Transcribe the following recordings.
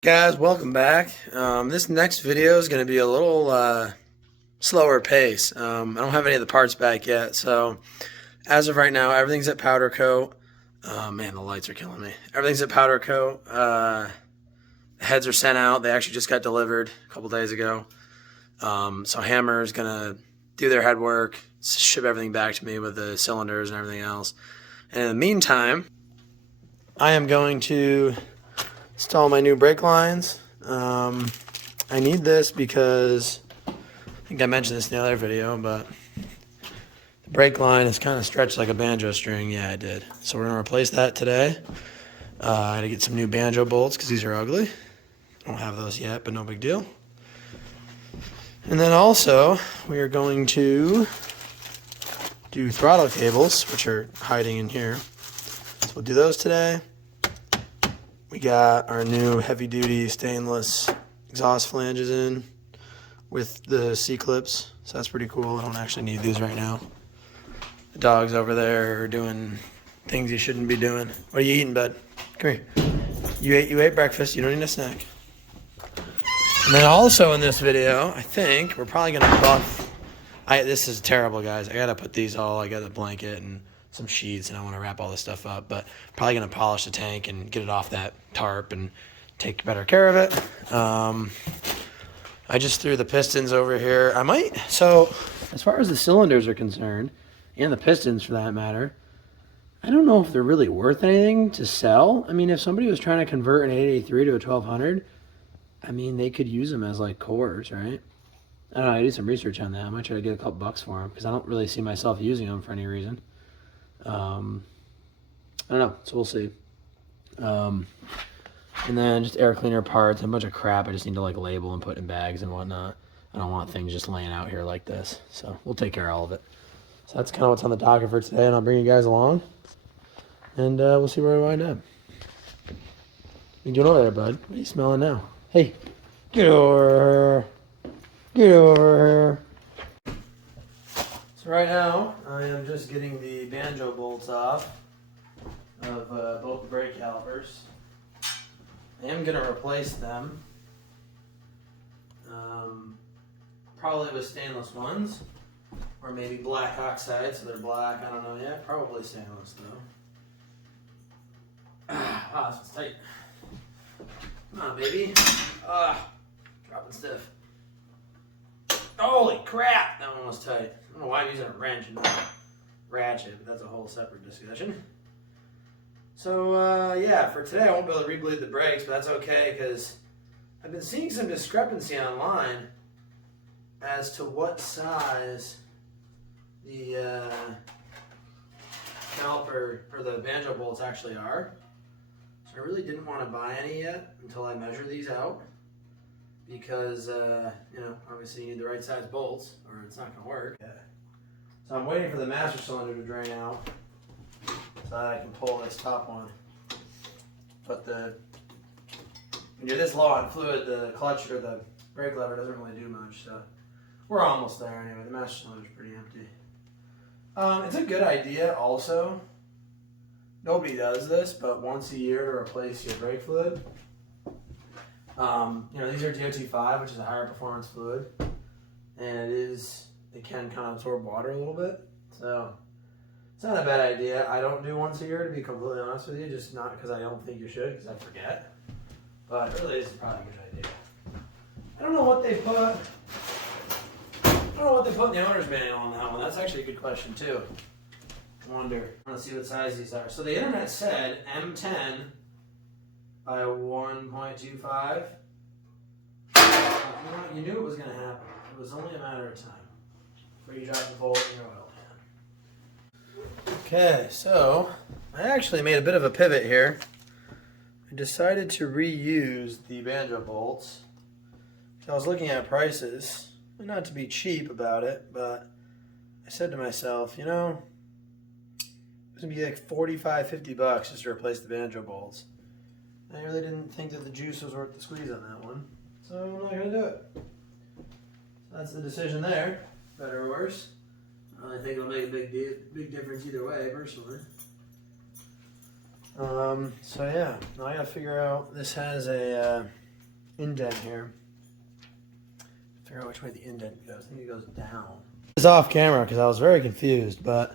Guys, welcome back. This next video is going to be a little slower pace. I don't have any of the parts back yet, so as of right now, everything's at powder coat. Man, the lights are killing me. Everything's at powder coat. The heads are sent out. They actually just got delivered a couple days ago. So Hammer is going to do their head work, ship everything back to me with the cylinders and everything else. And in the meantime, I am going to install my new brake lines. I need this because I think I mentioned this in the other video, but the brake line is kind of stretched like a banjo string. Yeah, I did. So we're gonna replace that today. I gotta get some new banjo bolts because these are ugly. I don't have those yet, but no big deal. And then also we are going to do throttle cables, which are hiding in here. So we'll do those today. We got our new heavy-duty stainless exhaust flanges in with the C-clips, so that's pretty cool. I don't actually need these right now. The dog's over there are doing things he shouldn't be doing. What are you eating, bud? Come here. You ate breakfast. You don't need a snack. And then also in this video, I think we're probably gonna buff. This is terrible, guys. I gotta put these all. I got a blanket and some sheets, and I want to wrap all this stuff up, but probably going to polish the tank and get it off that tarp and take better care of it. I just threw the pistons over here. So as far as the cylinders are concerned, and the pistons for that matter, I don't know if they're really worth anything to sell. I mean, if somebody was trying to convert an 883 to a 1200, I mean, they could use them as like cores, right? I don't know, I did some research on that. I might try to get a couple bucks for them because I don't really see myself using them for any reason. I don't know, so we'll see. And then just air cleaner parts, a bunch of crap I just need to like label and put in bags and whatnot. I don't want things just laying out here like this, so we'll take care of all of it. So that's kind of what's on the docket for today, and I'll bring you guys along, and we'll see where we wind up. What you doing over there, bud? What are you smelling now? Hey, get over here. Get over here. So right now, I am just getting the banjo bolts off of both the brake calipers. I am going to replace them, probably with stainless ones, or maybe black oxide, so they're black, I don't know yet. Probably stainless though. Wow, this one's tight. Come on, baby. Dropping stiff. Holy crap, that one was tight. I don't know why I'm using a wrench and not a ratchet, but that's a whole separate discussion. So, yeah, for today I won't be able to rebleed the brakes, but that's okay because I've been seeing some discrepancy online as to what size the caliper or the banjo bolts actually are. So I really didn't want to buy any yet until I measure these out because, you know, obviously you need the right size bolts or it's not going to work. Yeah. So I'm waiting for the master cylinder to drain out so that I can pull this top one. But when you're this low on fluid, the clutch or the brake lever doesn't really do much. So we're almost there anyway. The master cylinder is pretty empty. It's a good idea also. Nobody does this, but once a year to replace your brake fluid. You know, these are DOT5, which is a higher performance fluid, and it can kind of absorb water a little bit. So it's not a bad idea. I don't do once a year, to be completely honest with you, just not because I don't think you should, because I forget. But really, this is probably a good idea. I don't know what they put. I don't know what they put in the owner's manual on that one. That's actually a good question too. I wonder. I want to see what size these are. So the internet said M10 by 1.25. You knew it was going to happen. It was only a matter of time before you drop the bolt in your oil pan. Okay, so I actually made a bit of a pivot here. I decided to reuse the banjo bolts. I was looking at prices, not to be cheap about it, but I said to myself, you know, it's going to be like 45, 50 bucks just to replace the banjo bolts. I really didn't think that the juice was worth the squeeze on that one, so I'm not going to do it. So that's the decision there, better or worse. I think it'll make a big difference either way, personally. So yeah, now I gotta figure out, this has a indent here. Figure out which way the indent goes. I think it goes down. It's off camera because I was very confused, but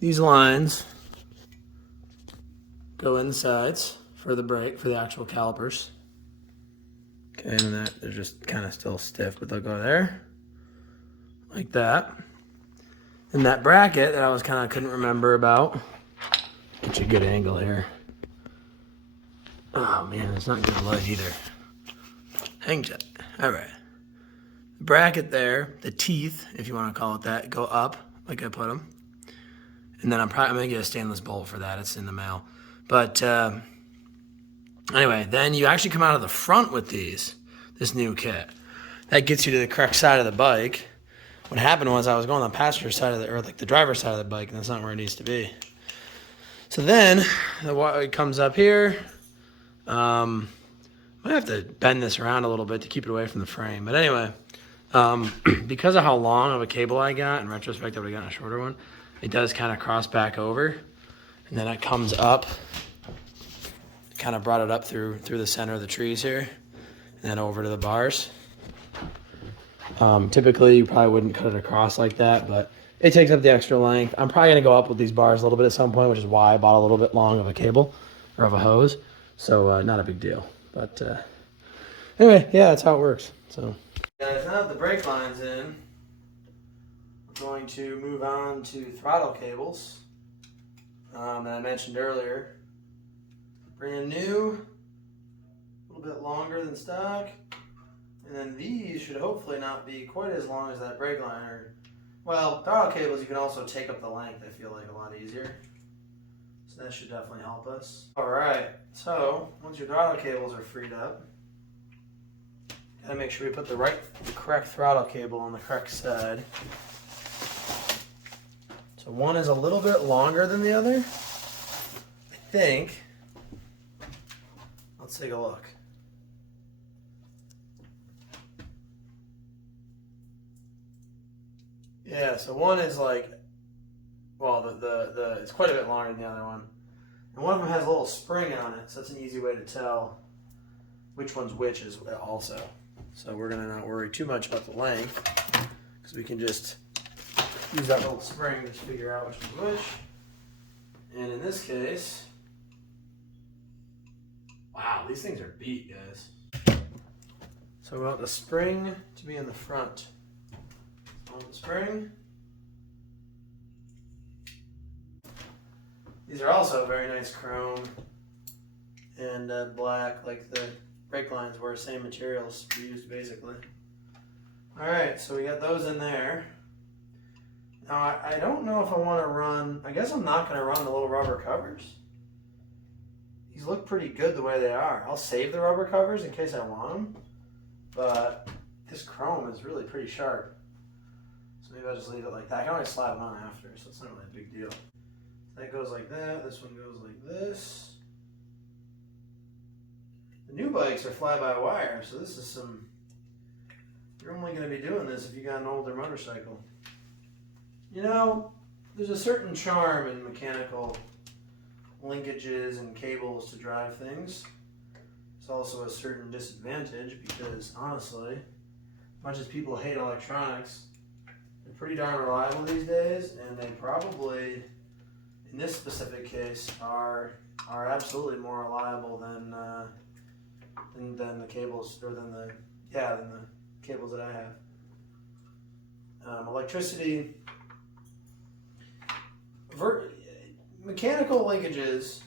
these lines go in the sides for the brake, for the actual calipers. Okay, and that they're just kind of still stiff, but they'll go there, like that. And that bracket that I was kind of couldn't remember about. Get you a good angle here. Oh man, it's not good light either. Hang tight. All right. The bracket there, the teeth, if you want to call it that, go up like I put them. And then I'm gonna get a stainless bolt for that. It's in the mail. But anyway, then you actually come out of the front with this new kit. That gets you to the correct side of the bike. What happened was I was going on the passenger side of the, or like the driver's side of the bike, and that's not where it needs to be. So then it comes up here. I might have to bend this around a little bit to keep it away from the frame. But anyway, because of how long of a cable I got, in retrospect I would have gotten a shorter one, it does kind of cross back over. And then it comes up, kind of brought it up through the center of the trees here, and then over to the bars. Typically, you probably wouldn't cut it across like that, but it takes up the extra length. I'm probably going to go up with these bars a little bit at some point, which is why I bought a little bit long of a cable, or of a hose. So not a big deal. But anyway, yeah, that's how it works. So guys, now that the brake line's in, we're going to move on to throttle cables that I mentioned earlier. Brand new, a little bit longer than stock. And then these should hopefully not be quite as long as that brake line. Well, throttle cables you can also take up the length, I feel like, a lot easier. So that should definitely help us. Alright, so once your throttle cables are freed up, gotta make sure we put the correct throttle cable on the correct side. So one is a little bit longer than the other, I think. Let's take a look. Yeah, so one is like, well, it's quite a bit longer than the other one. And one of them has a little spring on it, so that's an easy way to tell which one's which is also. So we're gonna not worry too much about the length, because we can just use that little spring to figure out which one's which. And in this case, wow, these things are beat, guys. So we want the spring to be in the front. On the spring. These are also very nice chrome and black, like the brake lines were, same materials used basically. Alright, so we got those in there. Now I don't know if I want to run, I guess I'm not going to run the little rubber covers. These look pretty good the way they are. I'll save the rubber covers in case I want them, but this chrome is really pretty sharp. So maybe I'll just leave it like that. I can always slap it on after, so it's not really a big deal. That goes like that. This one goes like this. The new bikes are fly-by-wire, so this is some... You're only going to be doing this if you got an older motorcycle. You know, there's a certain charm in mechanical linkages and cables to drive things. There's also a certain disadvantage because, honestly, as much as people hate electronics, they're pretty darn reliable these days, and they probably, in this specific case, are absolutely more reliable than the cables, or than the cables that I have. Electricity, mechanical linkages,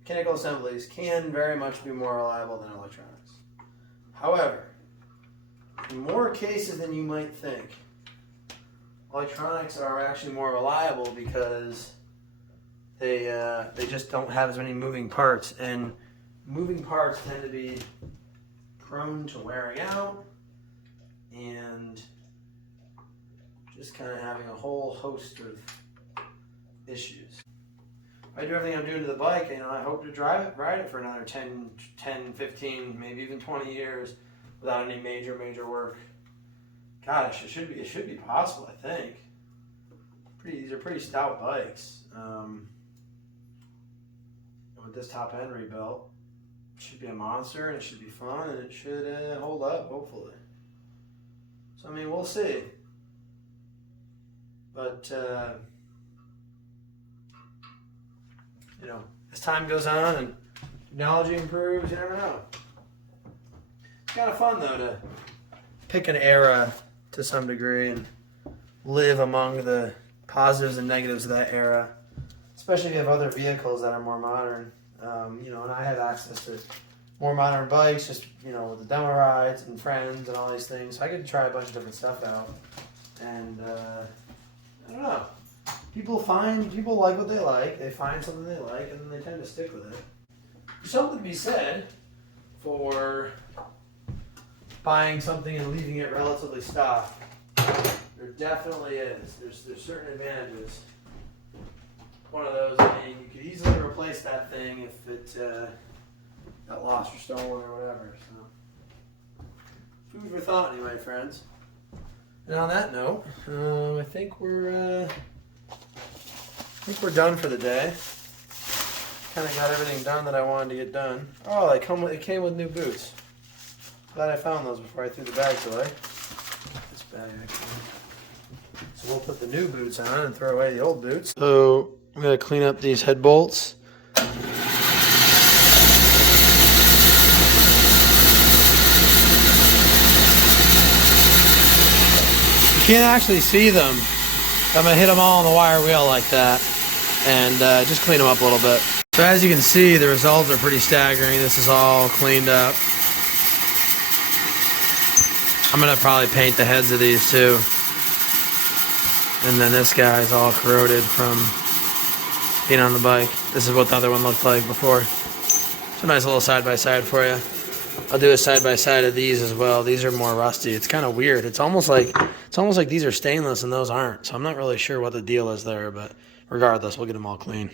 mechanical assemblies can very much be more reliable than electronics. However, in more cases than you might think, electronics are actually more reliable because they just don't have as many moving parts, and moving parts tend to be prone to wearing out and just kind of having a whole host of issues. If I do everything I'm doing to the bike, you know, I hope to ride it for another 10, 15, maybe even 20 years without any major work. Gosh, it should be possible, I think. These are pretty stout bikes. With this top end rebuilt, should be a monster, and it should be fun, and it should hold up, hopefully. So, I mean, we'll see. But, you know, as time goes on and technology improves, you never know. It's kind of fun, though, to pick an era to some degree and live among the positives and negatives of that era, especially if you have other vehicles that are more modern. You know, and I have access to more modern bikes, just, you know, with the demo rides and friends and all these things. So I get to try a bunch of different stuff out. And, I don't know. People like what they like. They find something they like, and then they tend to stick with it. There's something to be said for buying something and leaving it relatively stock. There definitely is. There's certain advantages. One of those, I mean, you could easily replace that thing if it got lost or stolen or whatever. So, food for thought, anyway, friends. And on that note, I think we're done for the day. Kind of got everything done that I wanted to get done. Oh, it came with new boots. Glad I found those before I threw the bags away. This bag, actually. So we'll put the new boots on and throw away the old boots. So I'm going to clean up these head bolts. You can't actually see them. I'm going to hit them all on the wire wheel like that and just clean them up a little bit. So as you can see, the results are pretty staggering. This is all cleaned up. I'm going to probably paint the heads of these too. And then this guy's all corroded from being on the bike. This is what the other one looked like before. It's a nice little side-by-side for you. I'll do a side-by-side of these as well. These are more rusty. It's kind of weird. It's almost like these are stainless and those aren't. So I'm not really sure what the deal is there, but regardless, we'll get them all clean.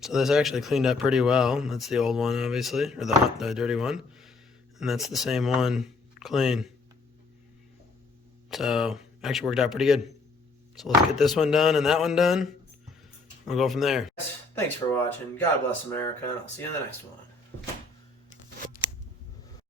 So this actually cleaned up pretty well. That's the old one, obviously, or the dirty one. And that's the same one, clean. So actually worked out pretty good. So let's get this one done and that one done. We'll go from there. Thanks for watching. God bless America, and I'll see you in the next one.